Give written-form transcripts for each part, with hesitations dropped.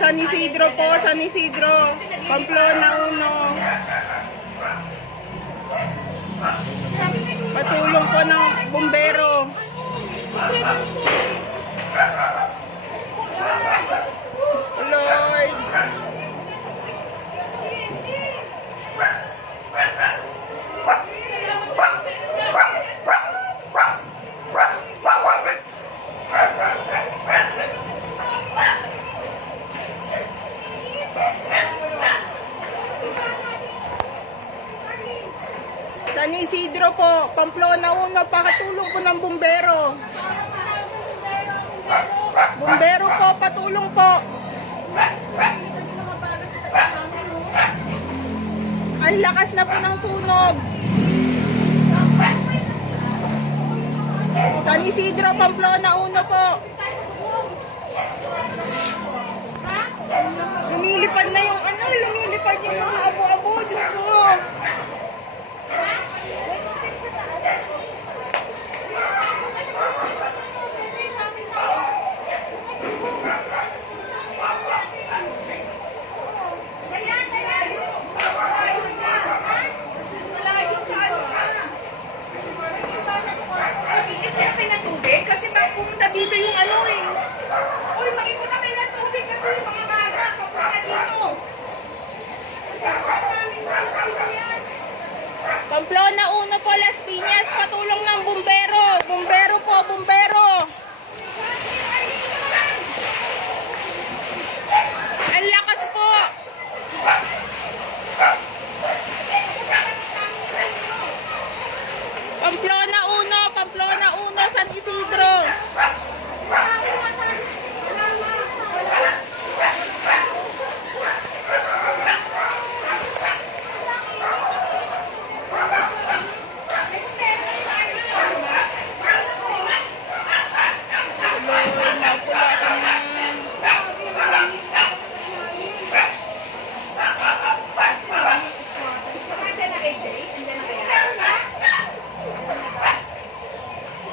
San Isidro po, San Isidro. Pamplona 1. Patulong po ng bumbero. Lord. San Isidro po, Pamplona 1, pakatulong po ng bumbero. Bumbero po, patulong po. Ang lakas na po ng sunog. San Isidro, Pamplona 1 po. Lumilipad na yung lumilipad yung mga abo-abo. Diyos ko. Kasi pumunta dito yung Uy, makikita kayo ng tubig kasi yung mga bata papunta dito. Pamplona 1 po, Las Piñas, patulong ng bumbero. Bumbero po, bumbero. Ang lakas po. Pamplona 1, San Isidro.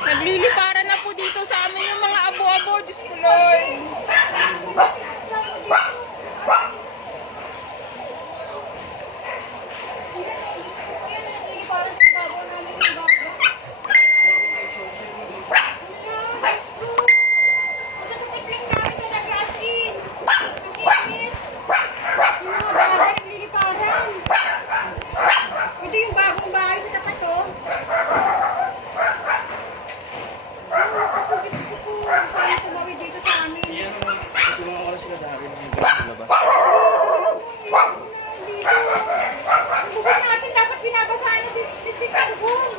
Nagliliparan na po dito sa amin yung mga abo-abo. Diyos ko, Lord. Ito yung bagong bahay sa tapat to. Bukan natin dapat binabasahan na si Carbon.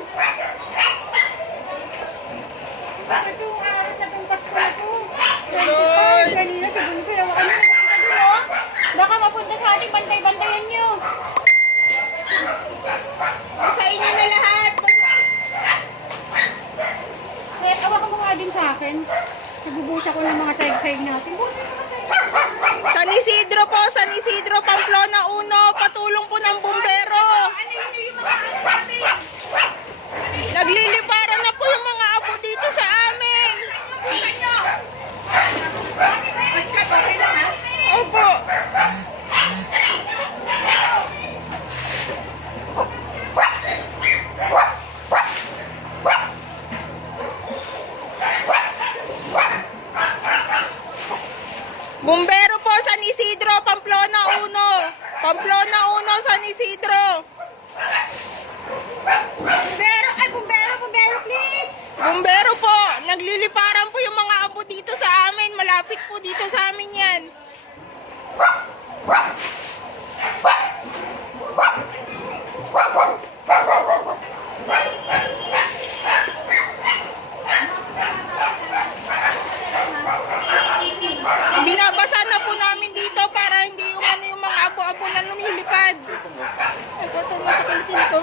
Bakit itong araw na itong Pasko na ito? Kanina sabihin ko lang, ano napunta doon o? Baka mapunta sa ating bantay-bantayan nyo. Sa inyo na lahat. Kaya kawa ka mga din sa akin. Nabubusa ko ng mga saig-saig natin. San Isidro po, San Isidro, Pamplona 1, patulong po ng bumbero. Nagliliparan na po yung mga abo dito sa amin. Opo. Bumbero po, San Isidro, Pamplona 1. Pamplona 1, San Isidro. Bumbero, please. Bumbero po, nagliliparan po yung mga abo dito sa amin. Malapit po dito sa amin yan. Binabasa na po namin dito para hindi umano yung mga abo-abo na lumilipad. Ito, masakitin ko.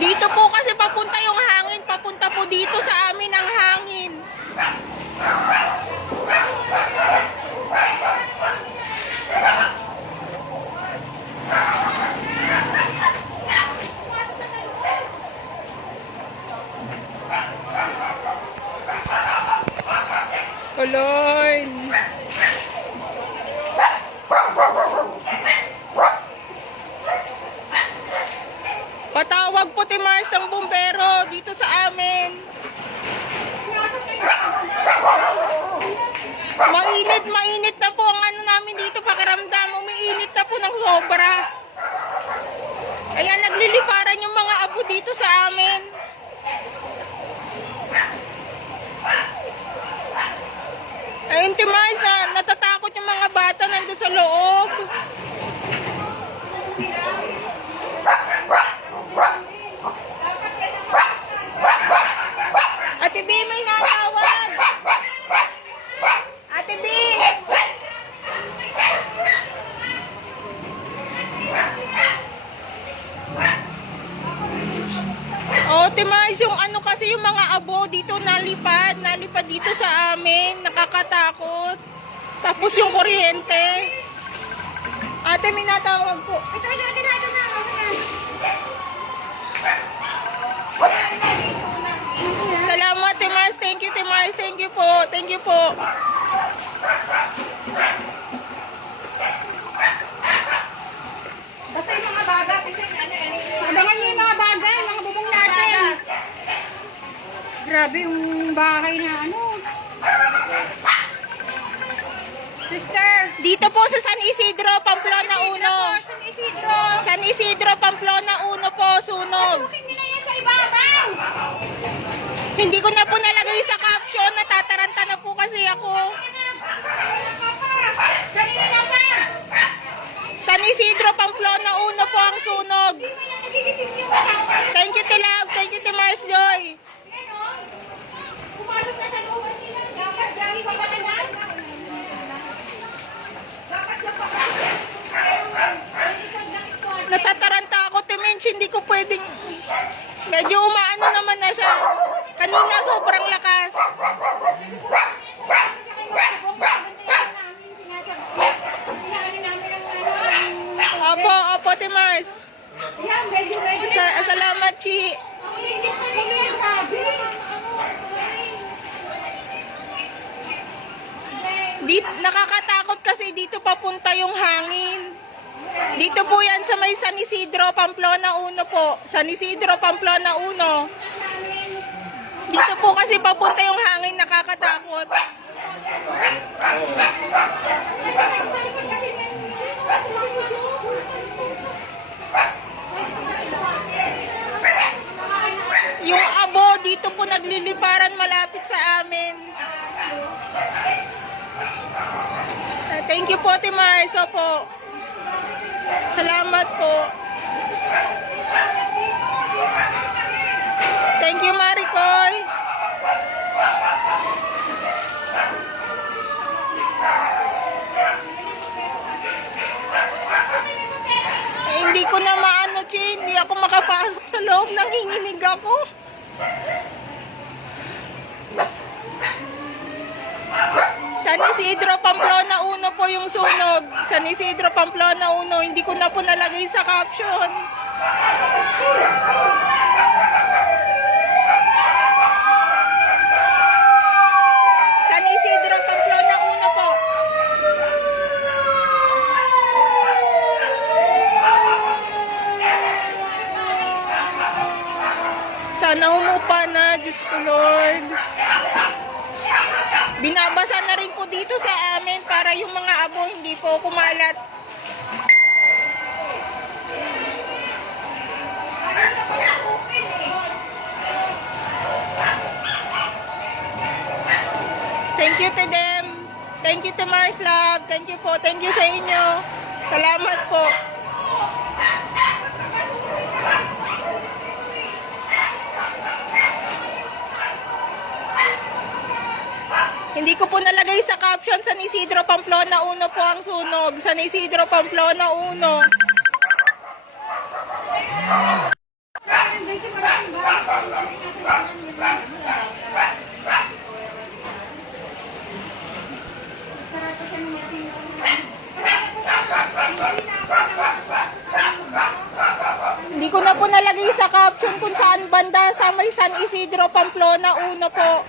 Dito po kasi papunta yung hangin. Papunta po dito sa amin ang hangin. ko, Lord. Patawag po, Timars, ng bumbero dito sa amin. Mainit na po ang ano namin dito, pakiramdam. Umiinit na po ng sobra. Kaya nagliliparan yung mga abo dito sa amin. Ayun, Timars, natatakot yung mga bata nandun sa loob. Ate B, may natawag. Ate B. Oh, Timars, yung ano kasi yung mga abo dito nalipad dito sa amin, nakakatakot. Tapos yung kuryente. Ate, may natawag po. Ito na. Salamat, Timars. Thank you, Timars. Thank you po. Thank you po. Basta yung mga baga, kasi Abangan niyo yung mga bagay, mga bubong natin. grabe yung bahay na ano. Sister, dito po sa San Isidro, Pamplona 1. San Isidro. San Isidro, Pamplona 1 po, sunog. Pasukin nyo na yan sa ibabaw. Hindi ko na po nalagay sa caption, natataranta na po kasi ako. Kanina na pa. San Isidro, Pamplona 1 po ang sunog. Hindi mo yan nagigising yung tao. Thank you, Tilab. Thank you, Timars Joy. Yan o. Pumasok na sa looban nila. Dapat dahil pa ba na? Dapat na pa. Natataranta ako, Timench. Hindi ko pwedeng... Medyo umaano naman na siya. Kanina, sobrang lakas. Opo, Timars. Yan, medyo. Salamat, Chi. Nakakatakot kasi dito papunta yung hangin. Dito po yan sa may San Isidro, Pamplona 1 po. San Isidro, Pamplona 1. Dito po kasi papunta yung hangin, nakakatakot. Yung abo, dito po nagliliparan malapit sa amin. Thank you po, Timars. Opo. Salamat po. Thank you, Maricoy. Hindi ko na maano, Chi. Hindi ako makapasok sa loob. Nanginginig ako. San Isidro, Pamplona 1 po yung sunog. San Isidro, Pamplona 1. Hindi ko na po nalagay sa caption. San Isidro, Pamplona 1 po. Sana umupa na, Diyos ko, Lord. Binabasa na rin po dito sa amin para yung mga abo hindi po kumalat. Thank you to them. Thank you to Mars Love. Thank you po. Thank you sa inyo. Salamat po. Hindi ko po nalagay sa caption, San Isidro, Pamplona 1 po ang sunog. San Isidro, Pamplona 1. Hindi ko na po nalagay sa caption kung saan banda sa may San Isidro, Pamplona 1 po.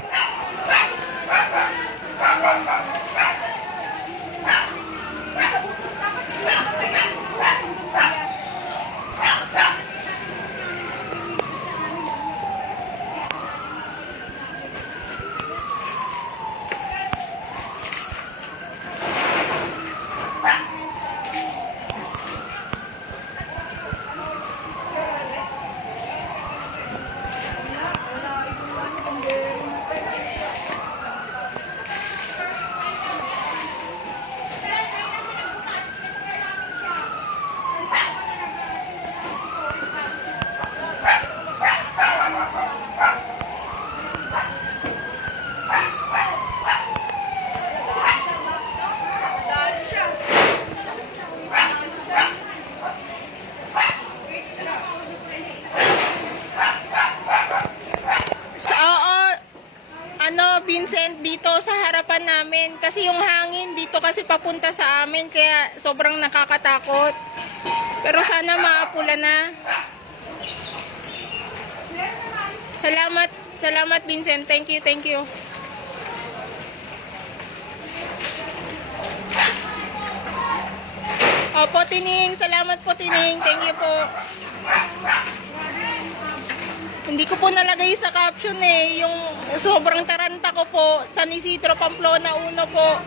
Vincent, dito sa harapan namin kasi yung hangin dito kasi papunta sa amin kaya sobrang nakakatakot. Pero sana maapula na. Salamat Vincent. Thank you. Opo, Tining. Salamat po, Tining. Thank you po. Hindi ko po nalagay sa caption yung sobrang taranta ko po. San Isidro, Pamplona 1 po.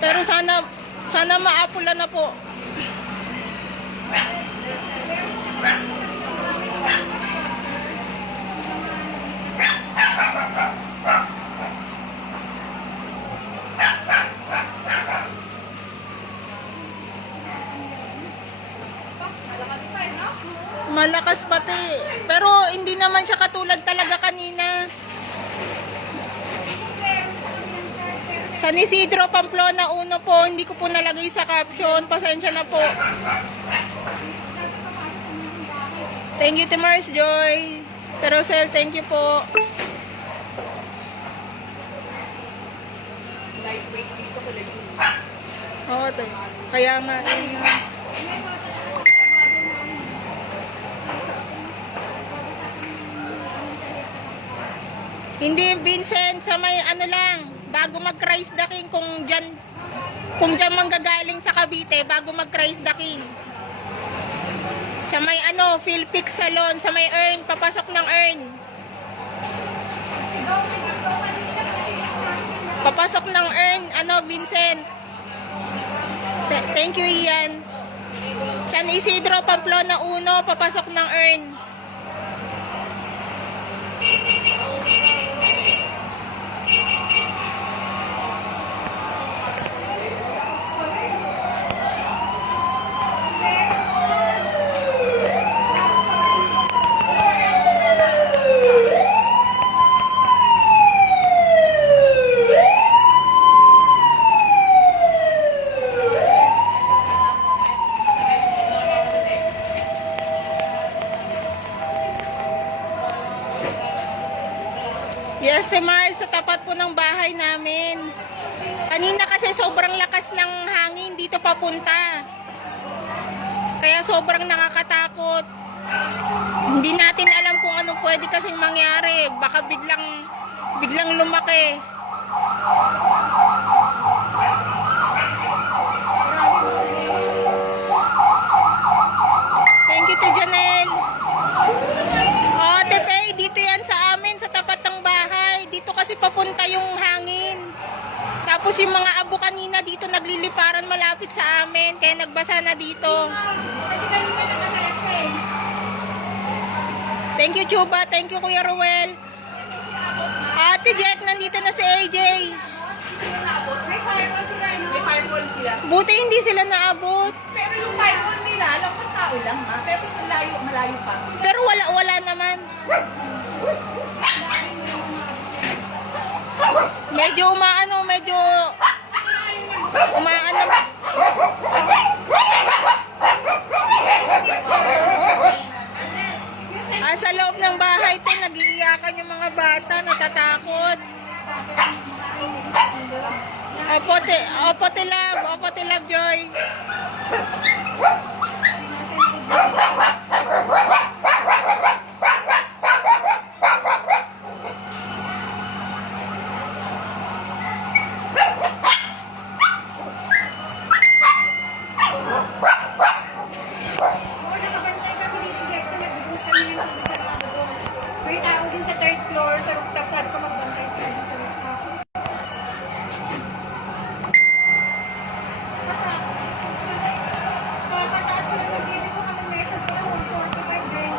Pero sana maapula na po. Malakas pati. Pero hindi naman siya katulad talaga kanina. San Isidro, Pamplona 1 po. Hindi ko po nalagay sa caption. Pasensya na po. Thank you, Timars Joy. Terosel, thank you po. Lightweight dito ko lang. Oo, kaya nga. Hindi, Vincent, sa may ano lang, bago mag-Christ the King, kung dyan manggagaling sa Cavite, bago mag-Christ the King. Sa may Philpix Salon, sa may Earn, papasok ng Earn. Papasok ng Earn, Vincent. Thank you, Ian. San Isidro, Pamplona 1, papasok ng Earn. Yes, si Mars, sa tapat po ng bahay namin. Kanina kasi sobrang lakas ng hangin dito papunta. Kaya sobrang nakakatakot. Hindi natin alam kung anong pwede kasing mangyari. Baka biglang lumaki. Thank you, Janelle. Oh, Tepe, dito yan sa amin, sa tapat ng bahay. Dito kasi papunta yung hangin. Tapos yung mga abo kanina dito nagliliparan malapit sa amin. Kaya nagbasa na dito. Thank you, Chuba. Thank you, Kuya Ruel. Ate Jet, nandito na si AJ. May fireball sila, no? May fireball sila. Buti hindi sila naabot. Pero yung fireball nila, lampas tao lang, ha? Pero malayo pa. Pero wala naman. Medyo umaano. Sa loob ng bahay to, nag-iiyakan yung mga bata, natatakot. Opo, Tilab, Joy. Oo, nakabantay kami dito, Jackson. Nag-boost kami ng tubig sa mga doon. May tao din sa third floor, sa rooftop. Sabi ko magbantay sa kanya sa rooftop. Pagkataas ko na nagbili ko kami measure ko ng 145 din.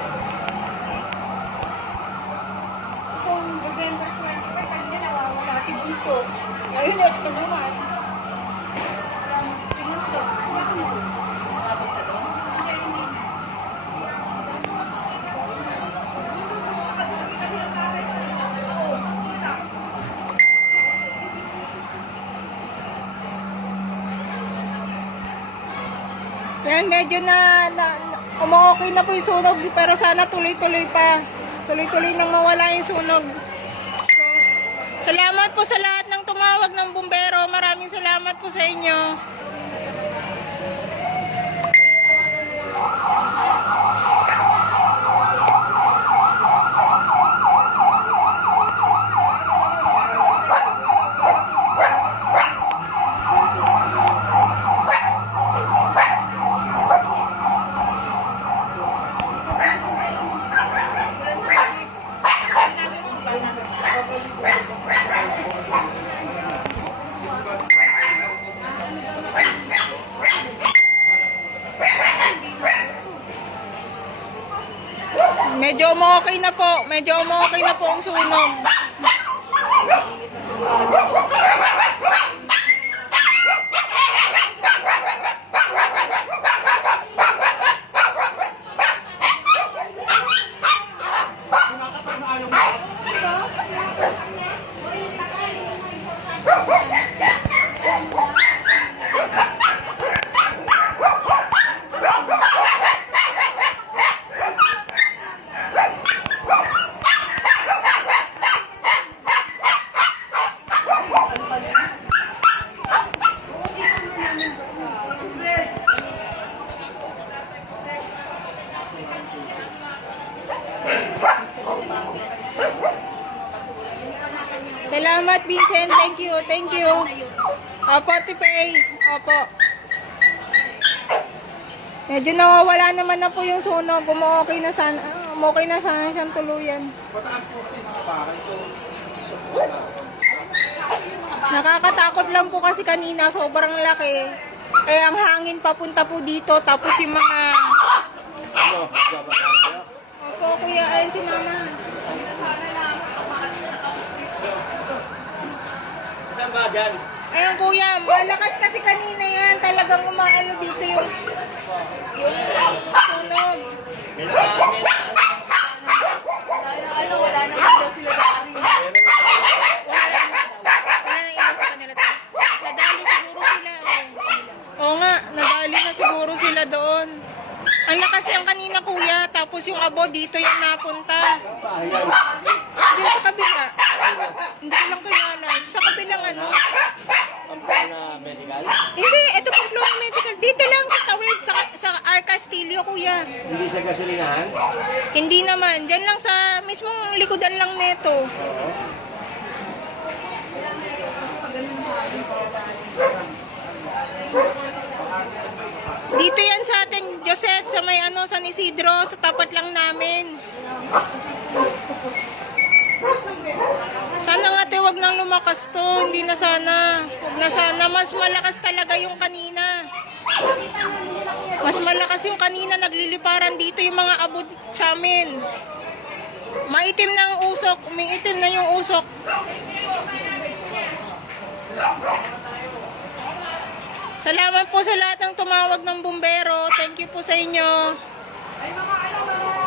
Kung November 25, kanina nawawala si Biso. Ayun, extra naman. Tingnan mo doon. Wala ko na doon. Abot ka doon? Hindi, hindi. Yan, medyo na okay na po yung sunog, pero sana tuloy-tuloy pa. Tuloy-tuloy nang mawala yung sunog. So, salamat po sa lahat ng tumawag ng bumbero. Maraming salamat po sa inyo. Medyo okay na po. Medyo okay na po ang sunog. Salamat, Vincent. Thank you. Thank you. Opo, Tipay. Opo. Medyo nawawala naman na po yung sunog. Okay na sana. Okay na sana siyang tuluyan. Nakakatakot lang po kasi kanina. Sobrang laki. Eh, ang hangin papunta po dito. Tapos yung mga... Opo, kuya. Ayun si mama. Saan ba dyan? Ayun kuya, malakas kasi kanina yan. Talagang umaano dito yung sunog. Wala na daw sila dari. Wala nang ilaw sa kanila. Nadali siguro sila. Oo nga, nadali na siguro sila doon. Ang lakas yung kanina kuya, tapos yung abo dito yung napunta. Dito sa kabila. Hindi ko lang kilala. Sa kabilang ano. Pampana medical? Hindi, ito pong floor medical. Dito lang sa tawid, sa R. Castillo, kuya. Hindi sa gasolinahan? Hindi naman. Diyan lang sa mismong likodan lang neto. Oo. Dito yan sa ating Josette, sa may ano, San Isidro, sa tapat lang namin. Sana nga wag nang lumakas to. Hindi na sana. Wag na sana. Mas malakas talaga yung kanina. Mas malakas yung kanina. Nagliliparan dito yung mga abot sa amin. Maitim na ang usok. Umiitim na yung usok. Salamat po sa lahat ng tumawag ng bumbero. Thank you po sa inyo. Ay, mga ano, mga